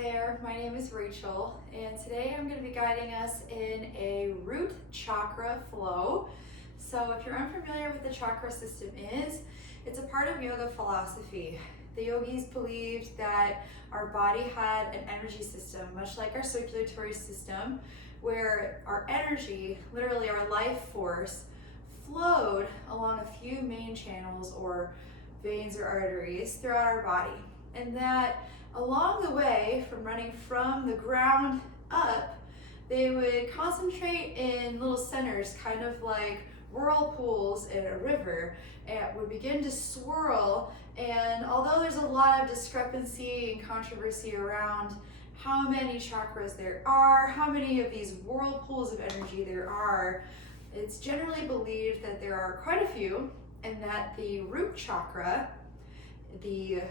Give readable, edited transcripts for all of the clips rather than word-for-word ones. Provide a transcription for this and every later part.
there, my name is Rachel, and today I'm going to be guiding us in a root chakra flow. So if you're unfamiliar with the chakra system it's a part of yoga philosophy. The yogis believed that our body had an energy system, much like our circulatory system, where our energy, literally our life force, flowed along a few main channels or veins or arteries throughout our body. And that along the way, from running from the ground up, they would concentrate in little centers, kind of like whirlpools in a river, and would begin to swirl. And although there's a lot of discrepancy and controversy around how many chakras there are, how many of these whirlpools of energy there are, it's generally believed that there are quite a few, and that the root chakra, the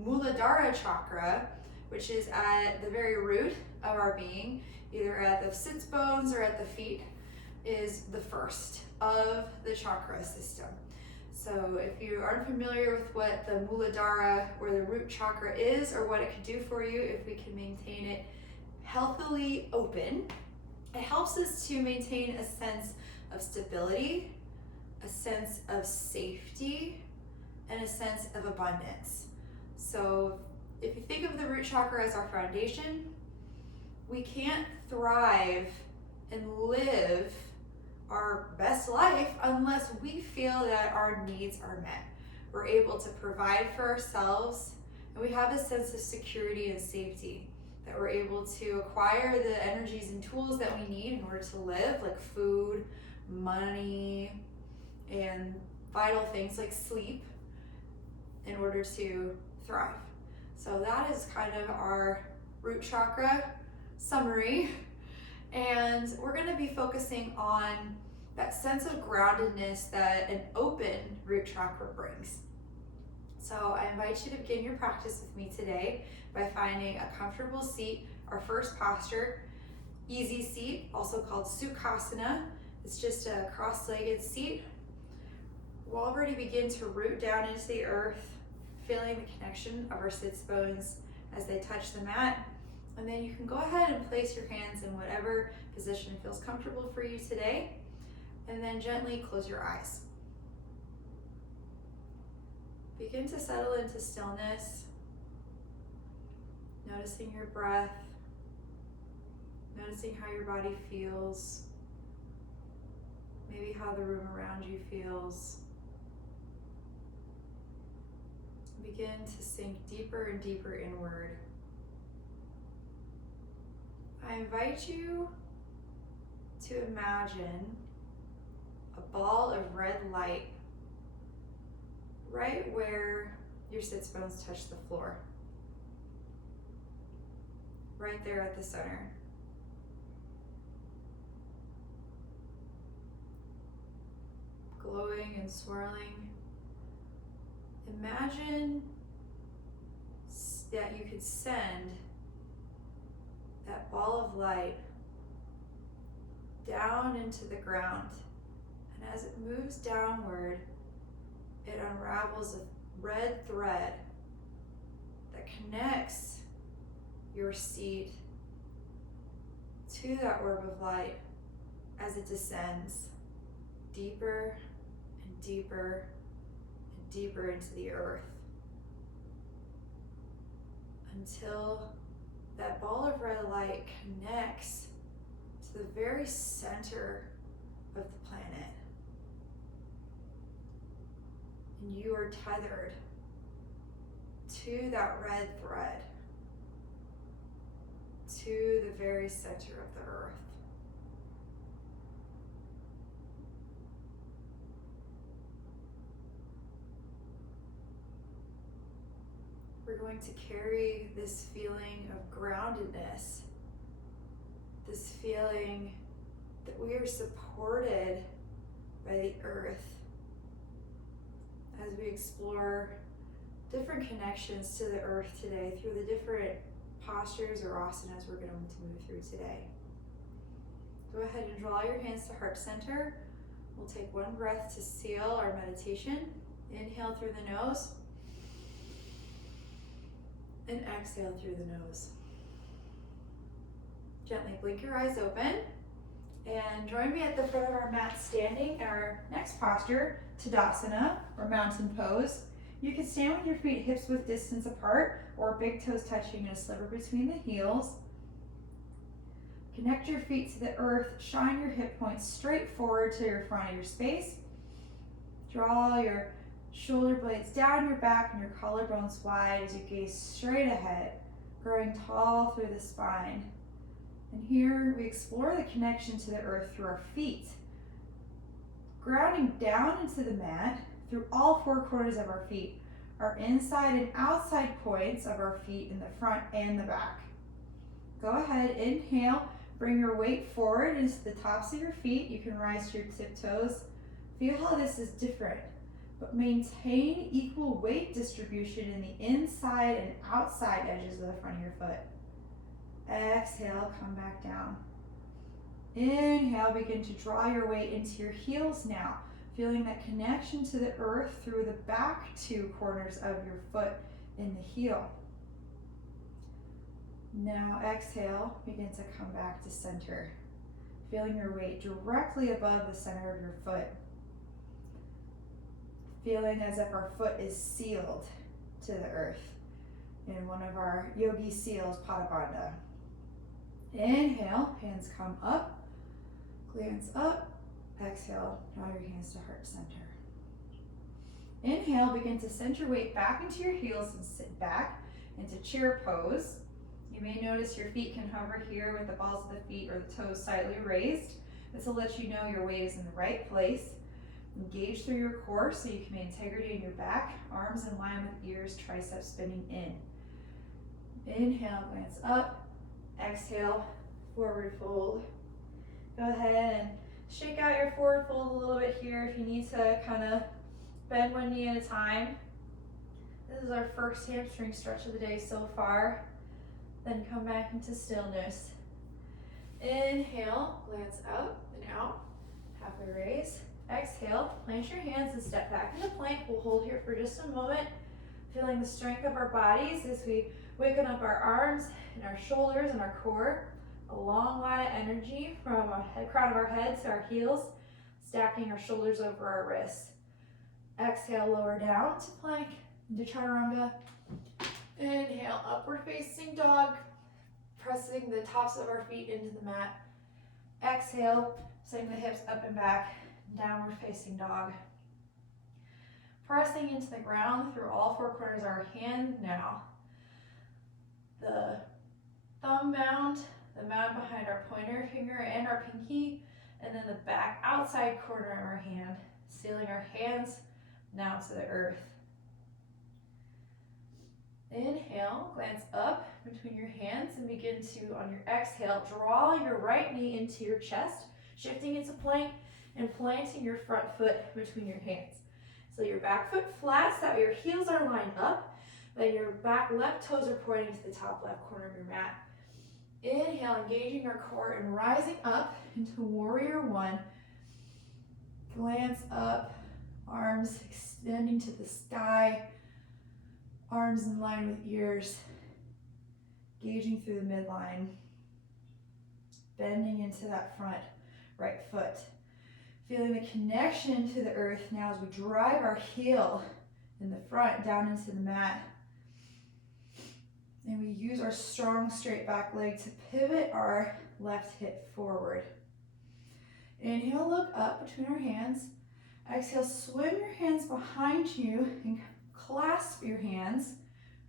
Muladhara chakra, which is at the very root of our being, either at the sits bones or at the feet, is the first of the chakra system. So if you aren't familiar with what the Muladhara or the root chakra is, or what it could do for you if we can maintain it healthily open, it helps us to maintain a sense of stability, a sense of safety, and a sense of abundance. So if you think of the root chakra as our foundation, we can't thrive and live our best life unless we feel that our needs are met. We're able to provide for ourselves, and we have a sense of security and safety, that we're able to acquire the energies and tools that we need in order to live, like food, money, and vital things like sleep, in order to thrive. So that is kind of our root chakra summary. And we're going to be focusing on that sense of groundedness that an open root chakra brings. So I invite you to begin your practice with me today by finding a comfortable seat. Our first posture, easy seat, also called Sukhasana. It's just a cross-legged seat. We'll already begin to root down into the earth, feeling the connection of our sits bones as they touch the mat. And then you can go ahead and place your hands in whatever position feels comfortable for you today. And then gently close your eyes. Begin to settle into stillness, noticing your breath, noticing how your body feels, maybe how the room around you feels. Begin to sink deeper and deeper inward. I invite you to imagine a ball of red light right where your sits bones touch the floor. Right there at the center. Glowing and swirling. Imagine that you could send that ball of light down into the ground. And as it moves downward, it unravels a red thread that connects your seat to that orb of light as it descends deeper and deeper and deeper into the earth, until that ball of red light connects to the very center of the planet. And you are tethered to that red thread, to the very center of the earth. We're going to carry this feeling of groundedness, this feeling that we are supported by the earth, as we explore different connections to the earth today through the different postures or asanas we're going to move through today. Go ahead and draw your hands to heart center. We'll take one breath to seal our meditation. Inhale through the nose and exhale through the nose. Gently blink your eyes open. And join me at the front of our mat standing in our next posture, Tadasana, or mountain pose. You can stand with your feet hips width distance apart or big toes touching in a sliver between the heels. Connect your feet to the earth, shine your hip points straight forward to your front of your space. Draw your shoulder blades down your back and your collarbones wide as you gaze straight ahead, growing tall through the spine. And here we explore the connection to the earth through our feet, grounding down into the mat through all four corners of our feet, our inside and outside points of our feet in the front and the back. Go ahead, inhale, bring your weight forward into the tops of your feet. You can rise to your tiptoes. Feel how this is different, but maintain equal weight distribution in the inside and outside edges of the front of your foot. Exhale, come back down. Inhale, begin to draw your weight into your heels now, feeling that connection to the earth through the back two corners of your foot in the heel. Now exhale, begin to come back to center, feeling your weight directly above the center of your foot. Feeling as if our foot is sealed to the earth in one of our yogi seals, Pada Bandha. Inhale, hands come up, glance up. Exhale, draw your hands to heart center. Inhale, begin to send your weight back into your heels and sit back into chair pose. You may notice your feet can hover here with the balls of the feet or the toes slightly raised. This will let you know your weight is in the right place. Engage through your core so you can maintain integrity in your back, arms in line with ears, triceps spinning in. Inhale, glance up. Exhale, forward fold. Go ahead and shake out your forward fold a little bit here if you need to kind of bend one knee at a time. This is our first hamstring stretch of the day so far. Then come back into stillness. Inhale, glance up and out, halfway raise. Exhale, plant your hands and step back into plank. We'll hold here for just a moment, feeling the strength of our bodies as we waken up our arms and our shoulders and our core. A long line of energy from our crown of our head to our heels, stacking our shoulders over our wrists. Exhale, lower down to plank, into chaturanga. Inhale, upward facing dog, pressing the tops of our feet into the mat. Exhale, sending the hips up and back, downward facing dog. Pressing into the ground through all four corners of our hand now. The thumb mound, the mound behind our pointer finger and our pinky, and then the back outside corner of our hand, sealing our hands now to the earth. Inhale, glance up between your hands and begin to, on your exhale, draw your right knee into your chest, shifting into plank and planting your front foot between your hands. So your back foot flat, so that your heels are lined up, then your back left toes are pointing to the top left corner of your mat. Inhale, engaging our core and rising up into warrior one. Glance up, arms extending to the sky, arms in line with ears, gauging through the midline, bending into that front right foot. Feeling the connection to the earth now as we drive our heel in the front down into the mat. And we use our strong straight back leg to pivot our left hip forward. Inhale, look up between our hands. Exhale, swim your hands behind you and clasp your hands,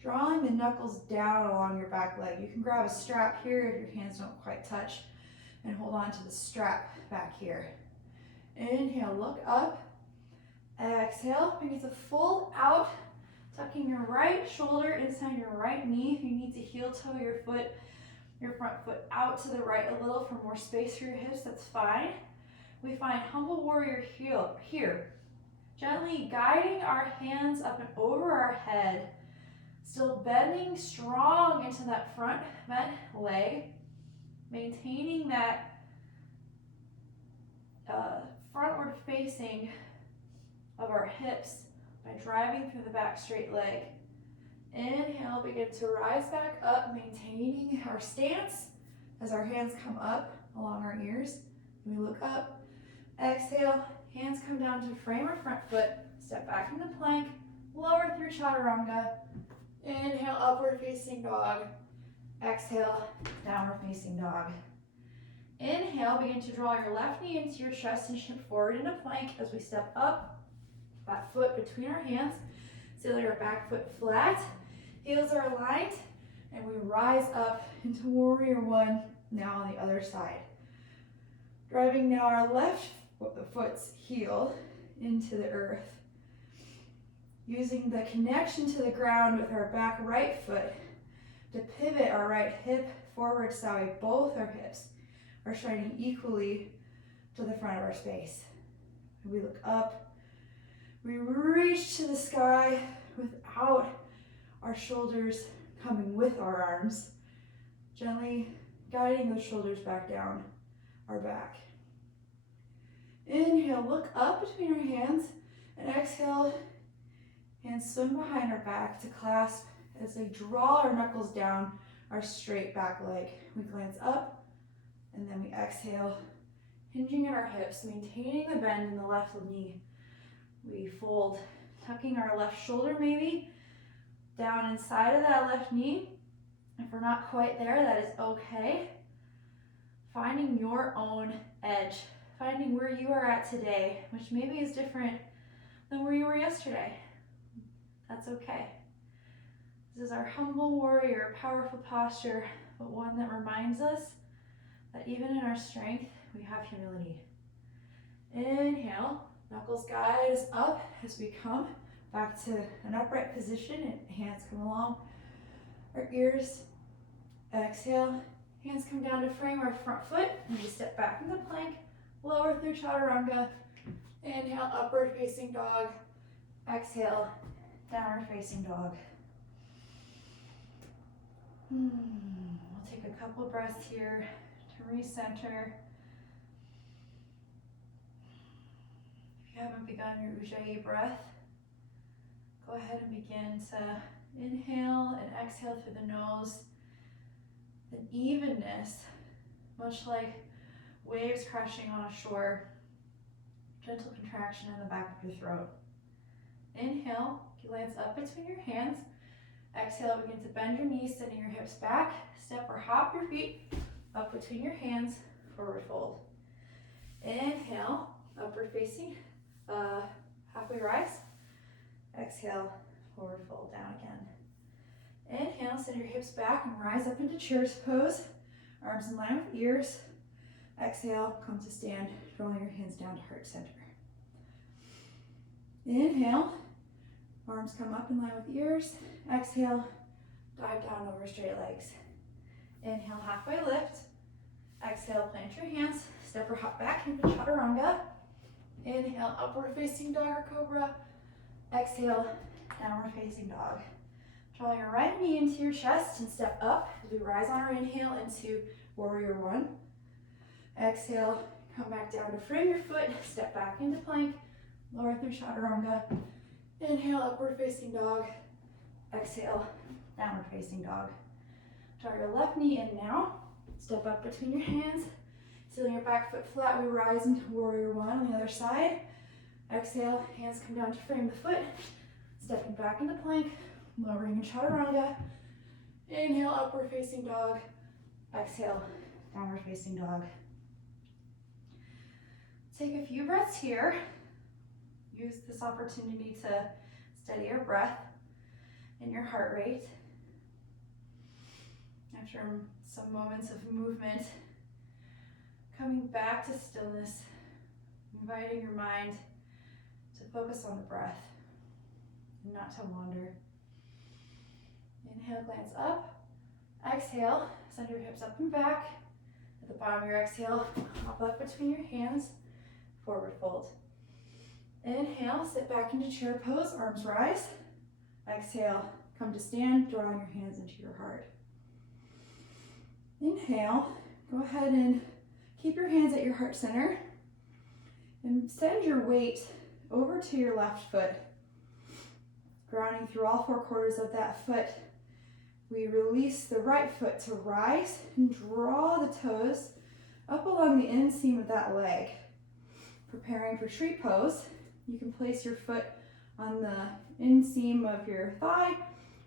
drawing the knuckles down along your back leg. You can grab a strap here if your hands don't quite touch and hold on to the strap back here. Inhale, look up. Exhale, begin to fold out, tucking your right shoulder inside your right knee. If you need to heel toe your foot, your front foot out to the right a little for more space for your hips, that's fine. We find humble warrior here. Gently guiding our hands up and over our head, still bending strong into that front bent leg, maintaining that frontward facing of our hips by driving through the back straight leg. Inhale, begin to rise back up, maintaining our stance, as our hands come up along our ears. We look up, exhale, hands come down to frame our front foot, step back into plank, lower through chaturanga. Inhale, upward facing dog. Exhale, downward facing dog. Inhale, begin to draw your left knee into your chest and shift forward into plank as we step up, that foot between our hands. So that our back foot flat, heels are aligned, and we rise up into warrior one, now on the other side. Driving now our left foot's heel into the earth. Using the connection to the ground with our back right foot to pivot our right hip forward so both our hips are shining equally to the front of our space. We look up, we reach to the sky without our shoulders coming with our arms, gently guiding those shoulders back down our back. Inhale, look up between our hands, and exhale, hands swim behind our back to clasp as they draw our knuckles down our straight back leg. We glance up, and then we exhale, hinging at our hips, maintaining the bend in the left knee. We fold, tucking our left shoulder maybe down inside of that left knee. If we're not quite there, that is okay. Finding your own edge, finding where you are at today, which maybe is different than where you were yesterday. That's okay. This is our humble warrior, powerful posture, but one that reminds us that even in our strength, we have humility. Inhale, knuckles guide us up as we come back to an upright position, and hands come along our ears. Exhale, hands come down to frame our front foot, and we step back into plank, lower through chaturanga. Inhale, upward facing dog. Exhale, downward facing dog. We'll take a couple breaths here to recenter. If you haven't begun your Ujjayi breath, go ahead and begin to inhale and exhale through the nose. An evenness, much like waves crashing on a shore. Gentle contraction in the back of your throat. Inhale, glance up between your hands. Exhale, begin to bend your knees, sending your hips back. Step or hop your feet up between your hands, forward fold. Inhale, upward facing, halfway rise. Exhale, forward fold, down again. Inhale, send your hips back and rise up into child's pose. Arms in line with ears. Exhale, come to stand, drawing your hands down to heart center. Inhale, arms come up in line with ears. Exhale, dive down over straight legs. Inhale, halfway lift. Exhale, plant your hands, step or hop back into chaturanga. Inhale, upward facing dog or cobra. Exhale, downward facing dog. Draw your right knee into your chest and step up as we rise on our inhale into warrior one. Exhale, come back down to frame your foot, step back into plank, lower through chaturanga. Inhale, upward facing dog. Exhale, downward facing dog. Draw your left knee in now. Step up between your hands. Sealing your back foot flat, we rise into warrior one on the other side. Exhale, hands come down to frame the foot. Stepping back into plank, lowering in chaturanga. Inhale, upward facing dog. Exhale, downward facing dog. Take a few breaths here. Use this opportunity to steady your breath and your heart rate. After some moments of movement, coming back to stillness, inviting your mind to focus on the breath and not to wander. Inhale, glance up. Exhale, send your hips up and back. At the bottom of your exhale, hop up between your hands, forward fold. Inhale, sit back into chair pose, arms rise. Exhale, come to stand, drawing your hands into your heart. Inhale, go ahead and keep your hands at your heart center and send your weight over to your left foot, grounding through all four quarters of that foot We release the right foot to rise and draw the toes up along the inseam of that leg. Preparing for tree pose, you can place your foot on the inseam of your thigh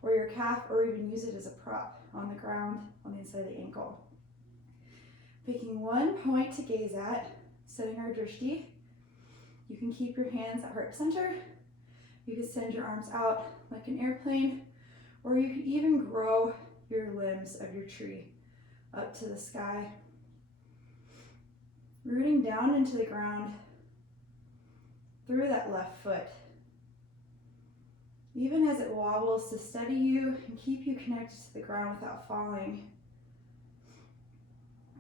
or your calf, or even use it as a prop on the ground on the inside of the ankle. Picking one point to gaze at, setting our drishti. You can keep your hands at heart center. You can send your arms out like an airplane, or you can even grow your limbs of your tree up to the sky. Rooting down into the ground through that left foot. Even as it wobbles to steady you and keep you connected to the ground without falling.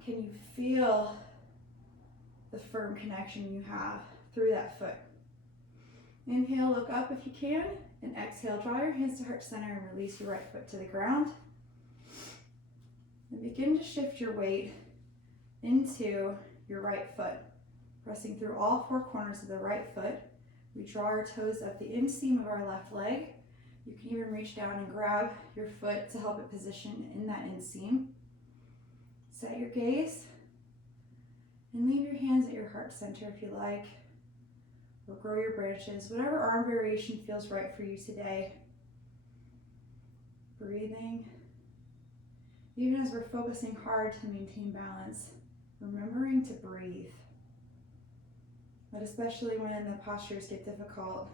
Can you feel the firm connection you have through that foot? Inhale, look up if you can, and exhale, draw your hands to heart center and release your right foot to the ground. And begin to shift your weight into your right foot, pressing through all four corners of the right foot. We draw our toes up the inseam of our left leg. You can even reach down and grab your foot to help it position in that inseam. Set your gaze and leave your hands at your heart center if you like, or grow your branches, whatever arm variation feels right for you today. Breathing. Even as we're focusing hard to maintain balance, remembering to breathe. But especially when the postures get difficult,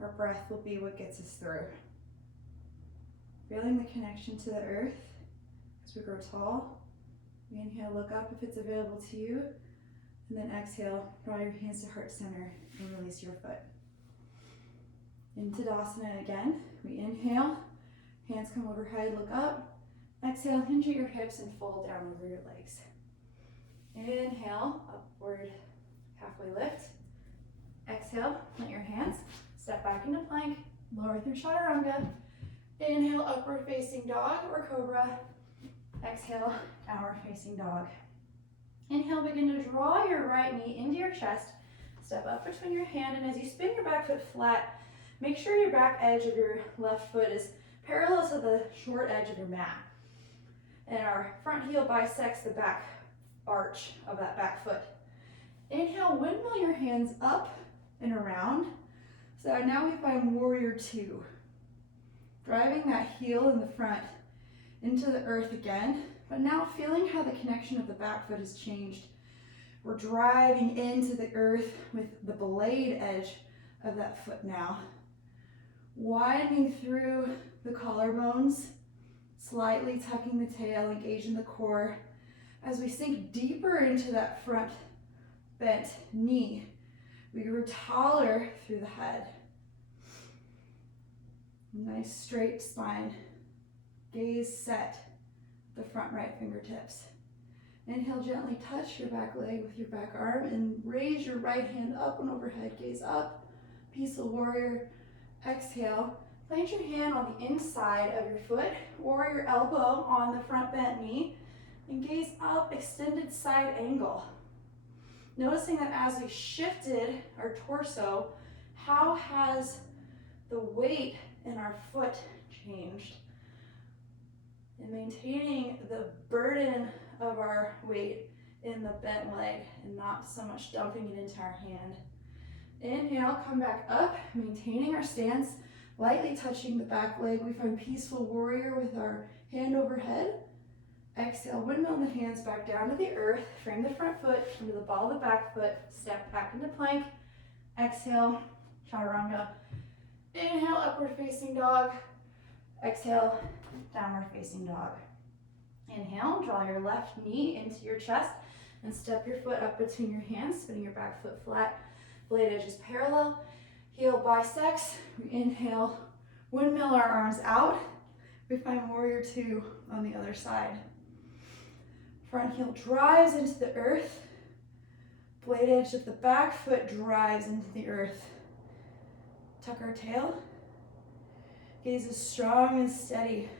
our breath will be what gets us through. Feeling the connection to the earth as we grow tall. We inhale, look up if it's available to you, and then exhale, draw your hands to heart center and release your foot. Into Tadasana again. We inhale, hands come overhead, look up. Exhale, hinge at your hips and fold down over your legs. Inhale, upward halfway lift. Exhale, plant your hands, step back into plank, lower through chaturanga. Inhale, upward facing dog or cobra. Exhale, downward facing dog. Inhale, begin to draw your right knee into your chest. Step up between your hand, and as you spin your back foot flat, make sure your back edge of your left foot is parallel to the short edge of your mat. And our front heel bisects the back arch of that back foot. Inhale, windmill your hands up and around. So now we find warrior two. Driving that heel in the front into the earth again, but now feeling how the connection of the back foot has changed. We're driving into the earth with the blade edge of that foot now. Widening through the collarbones, slightly tucking the tail, engaging the core. As we sink deeper into that front bent knee, we grow taller through the head. Nice straight spine. Gaze set, the front right fingertips. Inhale, gently touch your back leg with your back arm and raise your right hand up and overhead. Gaze up, peaceful warrior. Exhale, plant your hand on the inside of your foot or your elbow on the front bent knee and gaze up, extended side angle. Noticing that as we shifted our torso, how has the weight in our foot changed? And maintaining the burden of our weight in the bent leg and not so much dumping it into our hand. Inhale, come back up, maintaining our stance, lightly touching the back leg. We find peaceful warrior with our hand overhead. Exhale, windmill the hands back down to the earth, frame the front foot into the ball of the back foot, step back into plank. Exhale, chaturanga. Inhale, upward facing dog. Exhale, downward facing dog. Inhale, draw your left knee into your chest and step your foot up between your hands, spinning your back foot flat, blade edges parallel, heel bisects. We inhale, windmill our arms out. We find warrior two on the other side. Front heel drives into the earth. Blade edge of the back foot drives into the earth. Tuck our tail. Gaze is strong and steady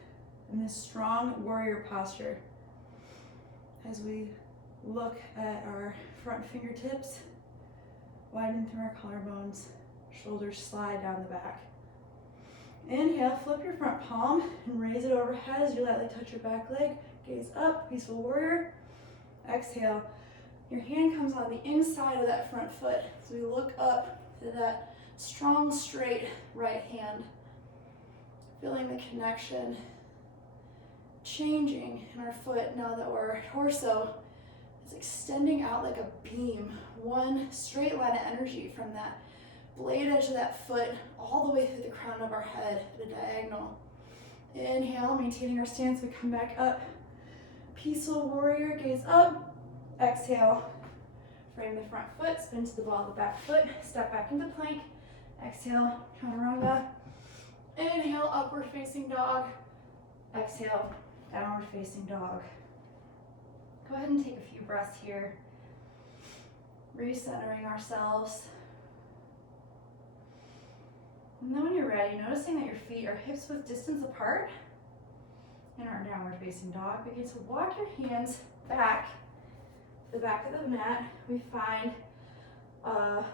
in this strong warrior posture. As we look at our front fingertips, widen through our collarbones, shoulders slide down the back. Inhale, flip your front palm and raise it overhead as you lightly touch your back leg. Gaze up, peaceful warrior. Exhale. Your hand comes on the inside of that front foot. So we look up to that strong, straight right hand. Feeling the connection changing in our foot now that our torso is extending out like a beam. One straight line of energy from that blade edge of that foot all the way through the crown of our head at a diagonal. Inhale, maintaining our stance, we come back up. Peaceful warrior, gaze up. Exhale, frame the front foot, spin to the ball of the back foot, step back into plank. Exhale, chaturanga. Inhale, upward facing dog. Exhale, downward facing dog. Go ahead and take a few breaths here. Recentering ourselves. And then when you're ready, noticing that your feet are hips width distance apart in our downward facing dog, begin to walk your hands back to the back of the mat. We find a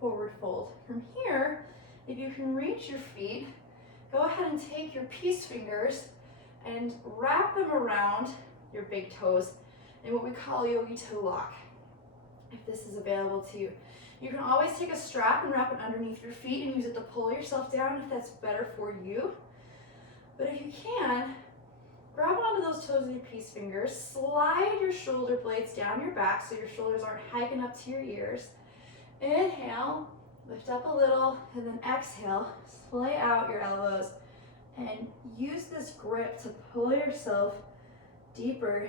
forward fold. From here, if you can reach your feet, go ahead and take your peace fingers and wrap them around your big toes in what we call yogi toe lock, if this is available to you. You can always take a strap and wrap it underneath your feet and use it to pull yourself down if that's better for you. But if you can, grab onto those toes with your peace fingers, slide your shoulder blades down your back so your shoulders aren't hiking up to your ears. Inhale, lift up a little, and then exhale, splay out your elbows and use this grip to pull yourself deeper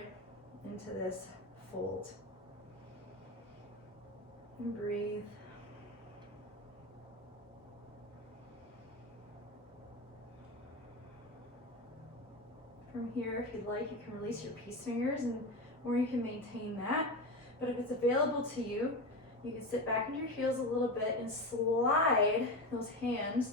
into this fold. And breathe. From here, if you'd like, you can release your peace fingers or you can maintain that. But if it's available to you, you can sit back into your heels a little bit and slide those hands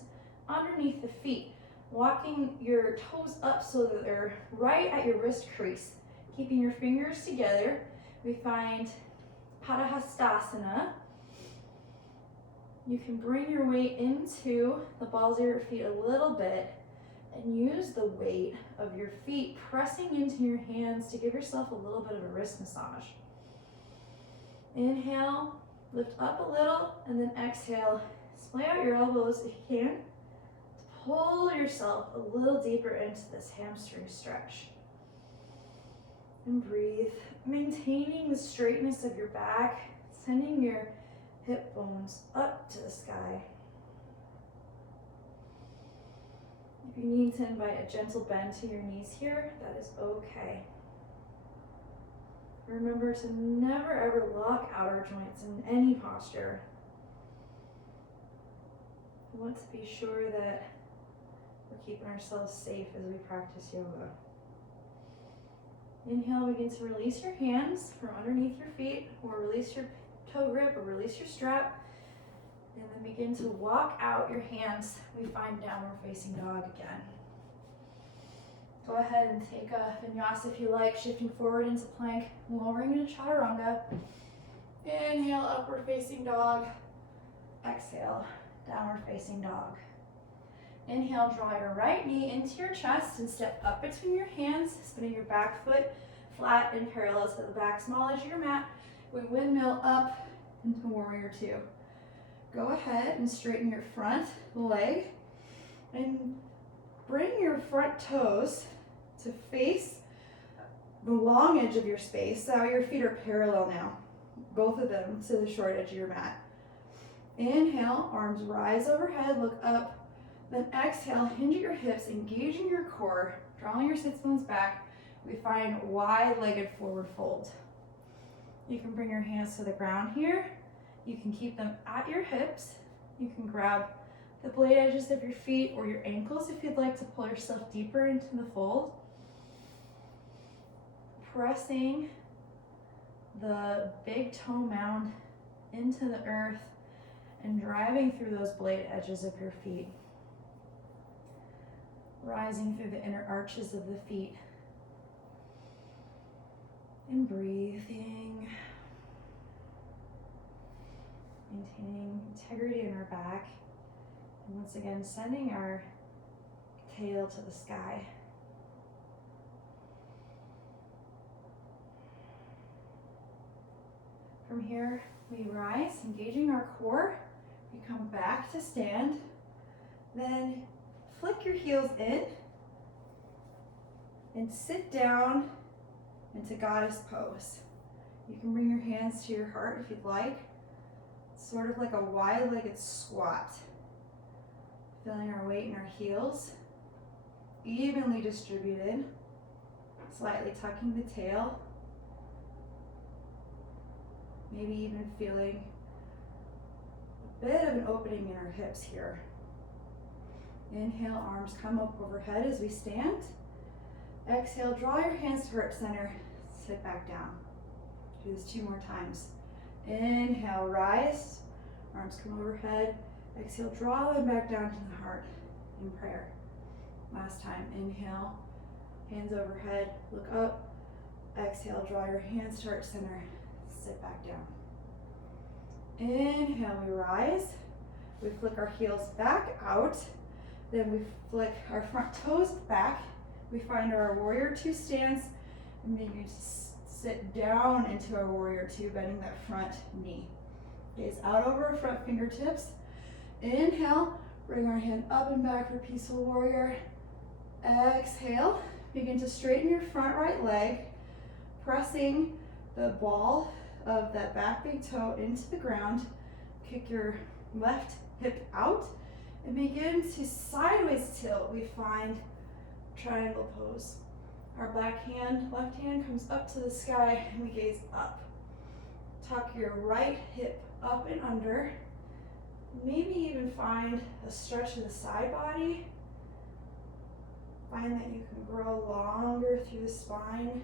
underneath the feet, walking your toes up so that they're right at your wrist crease. Keeping your fingers together, we find Padahastasana. You can bring your weight into the balls of your feet a little bit and use the weight of your feet pressing into your hands to give yourself a little bit of a wrist massage. Inhale, lift up a little, and then exhale. Splay out your elbows if you can to pull yourself a little deeper into this hamstring stretch. And breathe, maintaining the straightness of your back, sending your hip bones up to the sky. If you need to invite a gentle bend to your knees here, that is okay. Remember to never ever lock outer joints in any posture. We want to be sure that we're keeping ourselves safe as we practice yoga. Inhale, begin to release your hands from underneath your feet, or release your toe grip, or release your strap. And then begin to walk out your hands. We find downward facing dog again. Go ahead and take a vinyasa if you like, shifting forward into plank, lowering into chaturanga. Inhale, upward facing dog. Exhale, downward facing dog. Inhale, draw your right knee into your chest and step up between your hands, spinning your back foot flat and parallel to the back small edge of your mat. We windmill up into warrior two. Go ahead and straighten your front leg and bring your front toes to face the long edge of your space. So your feet are parallel now, both of them to the short edge of your mat. Inhale, arms rise overhead, look up. Then exhale, hinge at your hips, engaging your core, drawing your sits bones back. We find wide-legged forward fold. You can bring your hands to the ground here. You can keep them at your hips. You can grab the blade edges of your feet or your ankles if you'd like to pull yourself deeper into the fold. Pressing the big toe mound into the earth and driving through those blade edges of your feet. Rising through the inner arches of the feet. And breathing. Maintaining integrity in our back. And once again, sending our tail to the sky. From here, we rise, engaging our core. We come back to stand. Then flick your heels in and sit down into goddess pose. You can bring your hands to your heart if you'd like. Sort of like a wide-legged squat. Feeling our weight in our heels. Evenly distributed. Slightly tucking the tail. Maybe even feeling a bit of an opening in our hips here. Inhale, arms come up overhead as we stand. Exhale, draw your hands to heart center. Sit back down. Do this 2 more times. Inhale, rise. Arms come overhead. Exhale, draw them back down to the heart in prayer. Last time, inhale, hands overhead, look up. Exhale, draw your hands to heart center. Sit back down. Inhale, we rise. We flick our heels back out. Then we flick our front toes back. We find our warrior 2 stance and begin to sit down into our warrior 2, bending that front knee. Gaze out over our front fingertips. Inhale, bring our hand up and back for peaceful warrior. Exhale, begin to straighten your front right leg, pressing the ball of that back big toe into the ground. Kick your left hip out and begin to sideways tilt. We find triangle pose. Our left hand comes up to the sky and we gaze up. Tuck your right hip up and under. Maybe even find a stretch of the side body. Find that you can grow longer through the spine.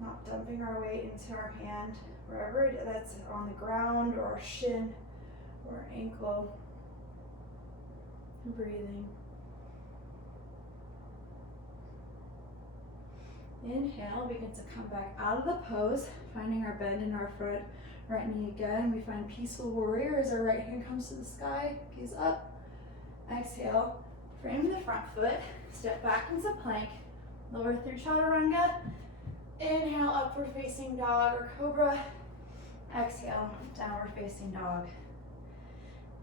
Not dumping our weight into our hand, wherever that's on the ground or our shin or ankle. Breathing. Inhale, begin to come back out of the pose, finding our bend in our front right knee again. We find peaceful warrior as our right hand comes to the sky, gaze up. Exhale, frame the front foot, step back into plank, lower through chaturanga. Inhale, upward facing dog or cobra. Exhale, downward facing dog.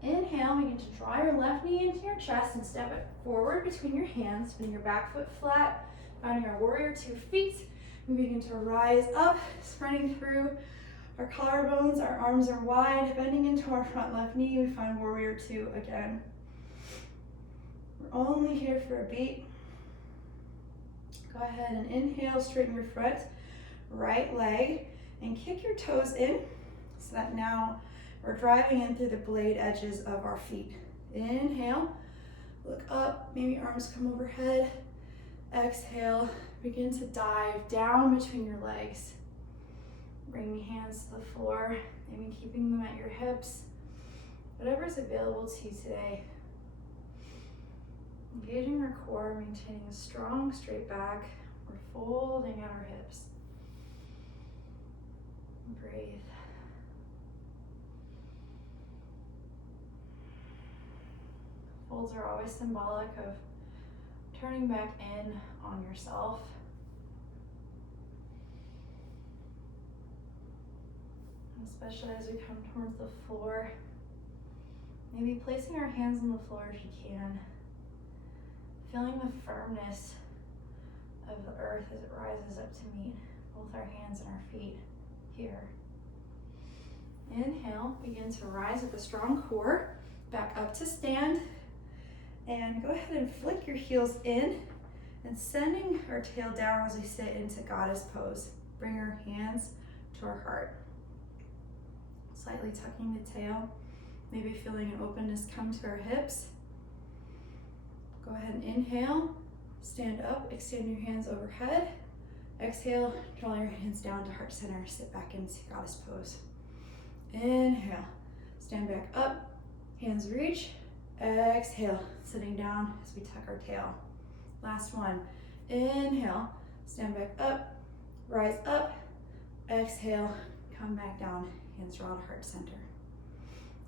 Inhale, begin to draw your left knee into your chest and step it forward between your hands, putting your back foot flat, finding our warrior 2 feet. We begin to rise up, spreading through our collarbones, our arms are wide, bending into our front left knee. We find warrior 2 again. We're only here for a beat. Go ahead and inhale, straighten your front right leg and kick your toes in so that now we're driving in through the blade edges of our feet. Inhale, look up, maybe arms come overhead. Exhale, begin to dive down between your legs. Bring your hands to the floor, maybe keeping them at your hips. Whatever's available to you today. Engaging our core, maintaining a strong straight back. We're folding at our hips. Breathe. Folds are always symbolic of turning back in on yourself. Especially as we come towards the floor. Maybe placing our hands on the floor if you can. Feeling the firmness of the earth as it rises up to meet both our hands and our feet here. Inhale, begin to rise with a strong core, back up to stand, and go ahead and flick your heels in and sending our tail down as we sit into goddess pose. Bring our hands to our heart. Slightly tucking the tail, maybe feeling an openness come to our hips. Go ahead and inhale, stand up, extend your hands overhead. Exhale, draw your hands down to heart center, sit back into goddess pose. Inhale, stand back up, hands reach. Exhale, sitting down as we tuck our tail. Last one. Inhale, stand back up, rise up. Exhale, come back down, hands draw to heart center.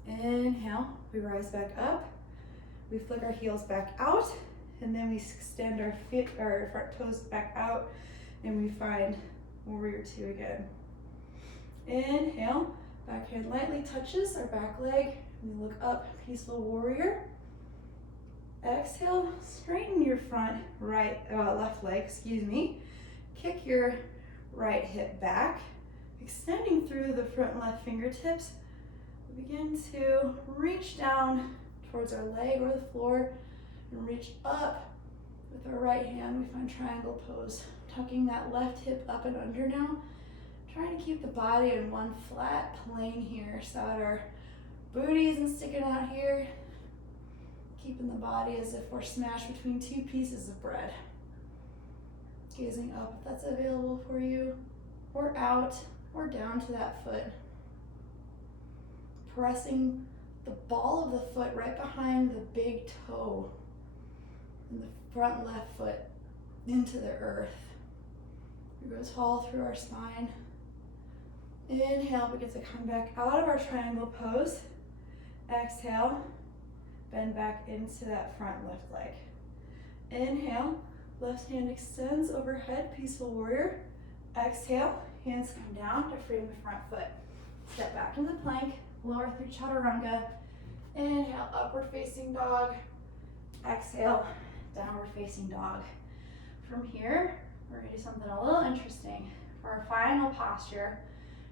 Inhale, we rise back up. We flick our heels back out, and then we extend our feet, our front toes back out, and we find warrior two again. Inhale, back hand lightly touches our back leg. We look up, peaceful warrior. Exhale, straighten your front left leg, Kick your right hip back, extending through the front and left fingertips. We begin to reach down towards our leg or the floor and reach up with our right hand. We find triangle pose, tucking that left hip up and under now. Trying to keep the body in one flat plane here so that our booty isn't sticking out here. Keeping the body as if we're smashed between two pieces of bread. Gazing up if that's available for you, or out, or down to that foot. Pressing the ball of the foot right behind the big toe and the front left foot into the earth. We go tall through our spine. Inhale, begin to come back out of our triangle pose. Exhale, bend back into that front left leg. Inhale, left hand extends overhead, peaceful warrior. Exhale, hands come down to frame the front foot. Step back into the plank, lower through chaturanga. Inhale, upward facing dog. Exhale, downward facing dog. From here, we're gonna do something a little interesting. For our final posture,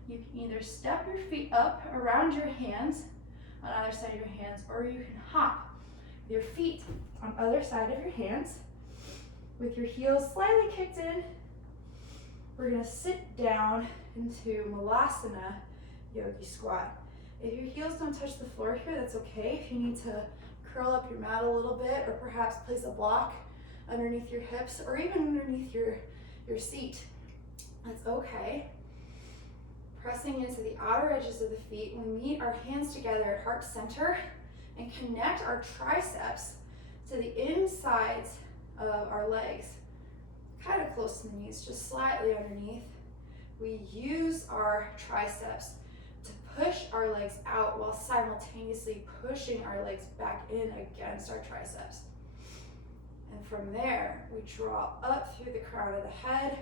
you can either step your feet up around your hands on either side of your hands, or you can hop with your feet on either side of your hands. With your heels slightly kicked in, we're gonna sit down into Malasana Yogi Squat. If your heels don't touch the floor here, that's okay. If you need to curl up your mat a little bit, or perhaps place a block underneath your hips, or even underneath your seat, that's okay. Pressing into the outer edges of the feet, we meet our hands together at heart center and connect our triceps to the insides of our legs, kind of close to the knees, just slightly underneath. We use our triceps to push our legs out while simultaneously pushing our legs back in against our triceps. And from there, we draw up through the crown of the head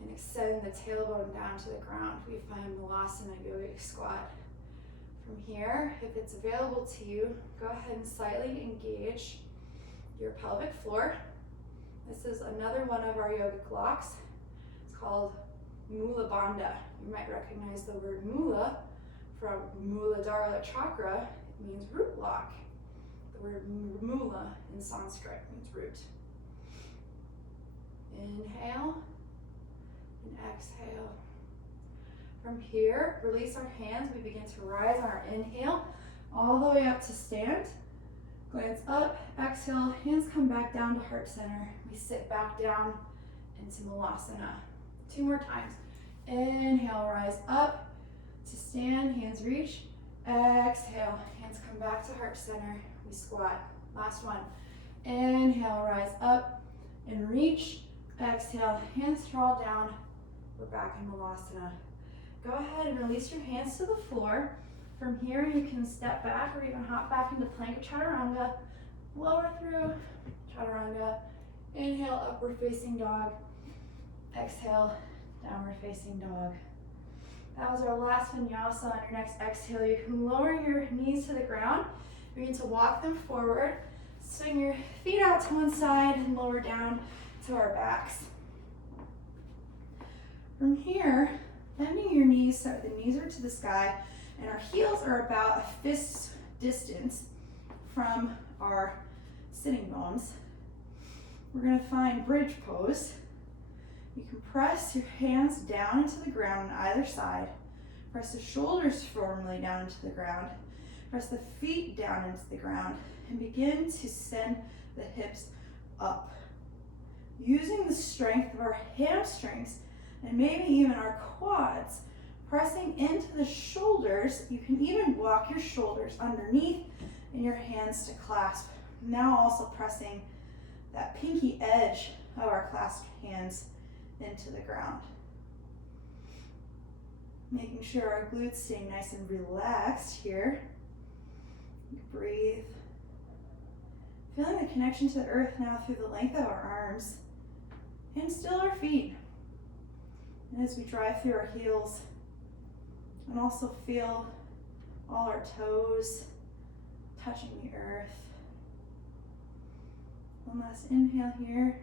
and extend the tailbone down to the ground. We find Malasana Yogic Squat. From here, if it's available to you, go ahead and slightly engage your pelvic floor. This is another one of our yogic locks. It's called Mula Bandha. You might recognize the word Mula from Muladhara Chakra. It means root lock. The word Mula in Sanskrit means root. Inhale and exhale. From here, release our hands. We begin to rise on our inhale, all the way up to stand. Glance up, exhale, hands come back down to heart center. We sit back down into Malasana. 2 more times. Inhale, rise up to stand, hands reach. Exhale, hands come back to heart center. We squat. Last one. Inhale, rise up and reach. Exhale, hands draw down. We're back in Malasana. Go ahead and release your hands to the floor. From here, you can step back or even hop back into plank or chaturanga. Lower through chaturanga. Inhale, upward facing dog. Exhale, downward facing dog. That was our last vinyasa. On your next exhale, you can lower your knees to the ground. Begin to walk them forward. Swing your feet out to one side and lower down to our backs. From here, bending your knees so the knees are to the sky and our heels are about a fist distance from our sitting bones. We're going to find bridge pose. You can press your hands down into the ground on either side. Press the shoulders firmly down into the ground. Press the feet down into the ground and begin to send the hips up. Using the strength of our hamstrings and maybe even our quads, pressing into the shoulders. You can even walk your shoulders underneath and your hands to clasp. Now also pressing that pinky edge of our clasped hands into the ground. Making sure our glutes stay nice and relaxed here. Breathe Feeling the connection to the earth now through the length of our arms and still our feet. And as we drive through our heels, and also feel all our toes touching the earth. One last inhale here,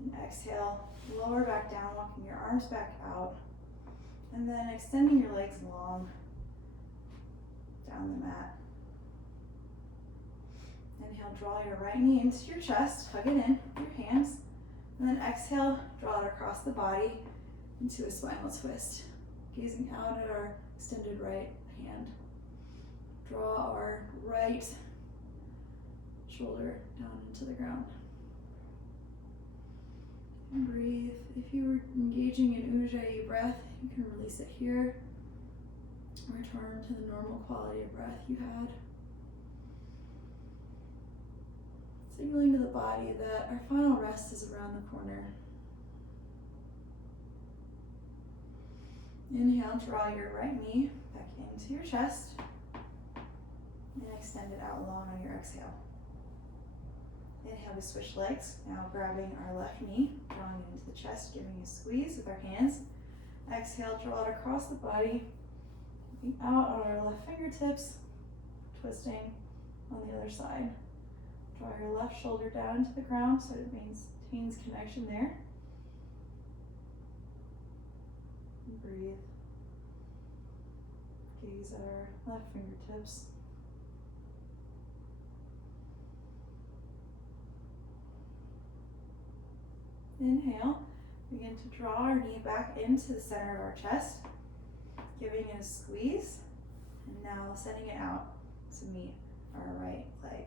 and exhale, lower back down, walking your arms back out, and then extending your legs long down the mat. Inhale, draw your right knee into your chest, hug it in with your hands, and then exhale, draw it across the body into a spinal twist, gazing out at our extended right hand. Draw our right shoulder down into the ground. And breathe. If you were engaging in Ujjayi breath, you can release it here. Return to the normal quality of breath you had. Signaling to the body that our final rest is around the corner. Inhale, draw your right knee back into your chest and extend it out long on your exhale. Inhale, we switch legs. Now grabbing our left knee, drawing it into the chest, giving a squeeze with our hands. Exhale, draw it across the body, looking out on our left fingertips, twisting on the other side. Draw your left shoulder down into the ground so it maintains connection there. And breathe. Gaze at our left fingertips. Inhale, begin to draw our knee back into the center of our chest, giving it a squeeze, and now sending it out to meet our right leg.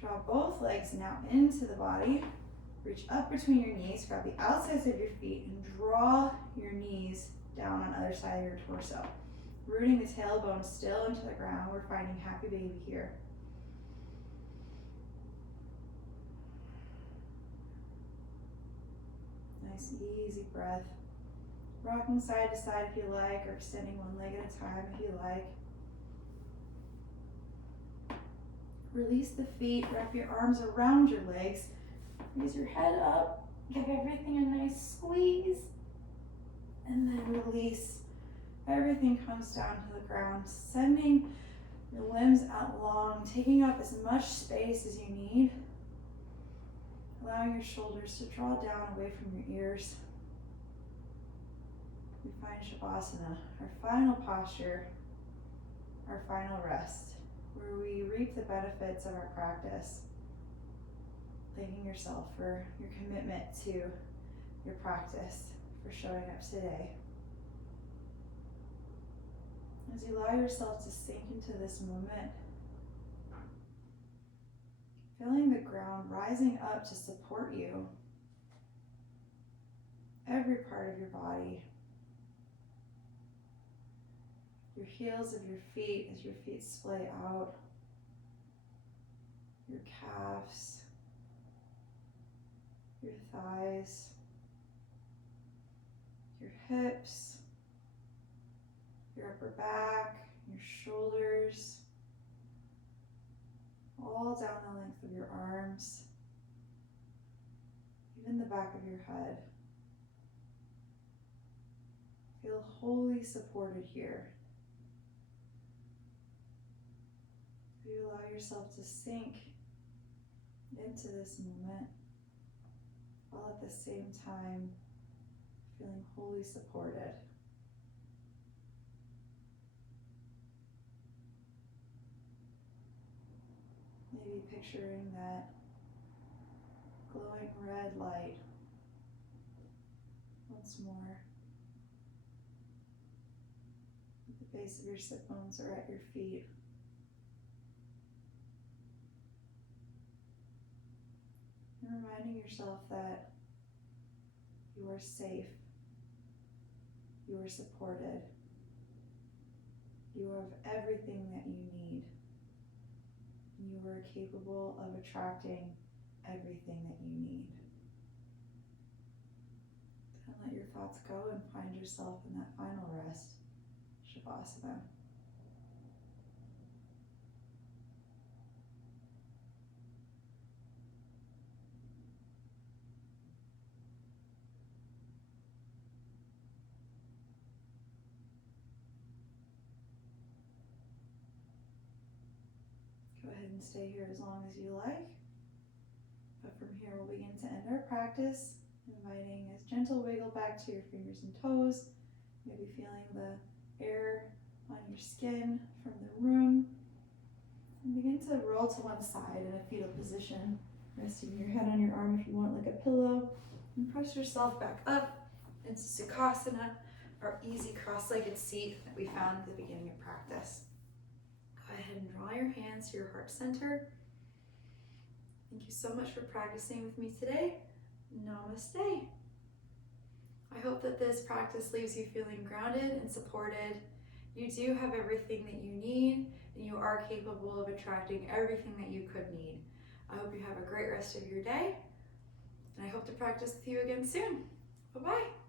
Draw both legs now into the body, reach up between your knees, grab the outsides of your feet, and draw your knees down on either side of your torso. Rooting the tailbone still into the ground, we're finding happy baby here. Nice, easy breath. Rocking side to side if you like, or extending one leg at a time if you like. Release the feet, wrap your arms around your legs. Raise your head up, give everything a nice squeeze, and then release. Everything comes down to the ground, sending your limbs out long, taking up as much space as you need. Allowing your shoulders to draw down away from your ears. We find Shavasana, our final posture, our final rest, where we reap the benefits of our practice. Thanking yourself for your commitment to your practice, for showing up today. As you allow yourself to sink into this moment, feeling the ground rising up to support you, every part of your body, your heels of your feet as your feet splay out, your calves, your thighs, your hips, your upper back, your shoulders, all down the length of your arms, even the back of your head. Feel wholly supported here. You allow yourself to sink into this moment, while at the same time feeling wholly supported. Maybe picturing that glowing red light once more at the base of your sit bones or at your feet. And reminding yourself that you are safe, you are supported, you have everything that you need. You are capable of attracting everything that you need. And let your thoughts go and find yourself in that final rest, Shavasana. can stay here as long as you like. But from here, we'll begin to end our practice, inviting a gentle wiggle back to your fingers and toes, maybe feeling the air on your skin from the room. And begin to roll to one side in a fetal position, resting your head on your arm if you want, like a pillow, and press yourself back up into Sukhasana, our easy cross-legged seat that we found at the beginning of practice. Go ahead and draw your hands to your heart center. Thank you so much for practicing with me today. Namaste. I hope that this practice leaves you feeling grounded and supported. You do have everything that you need, and you are capable of attracting everything that you could need. I hope you have a great rest of your day, and I hope to practice with you again soon. Bye-bye.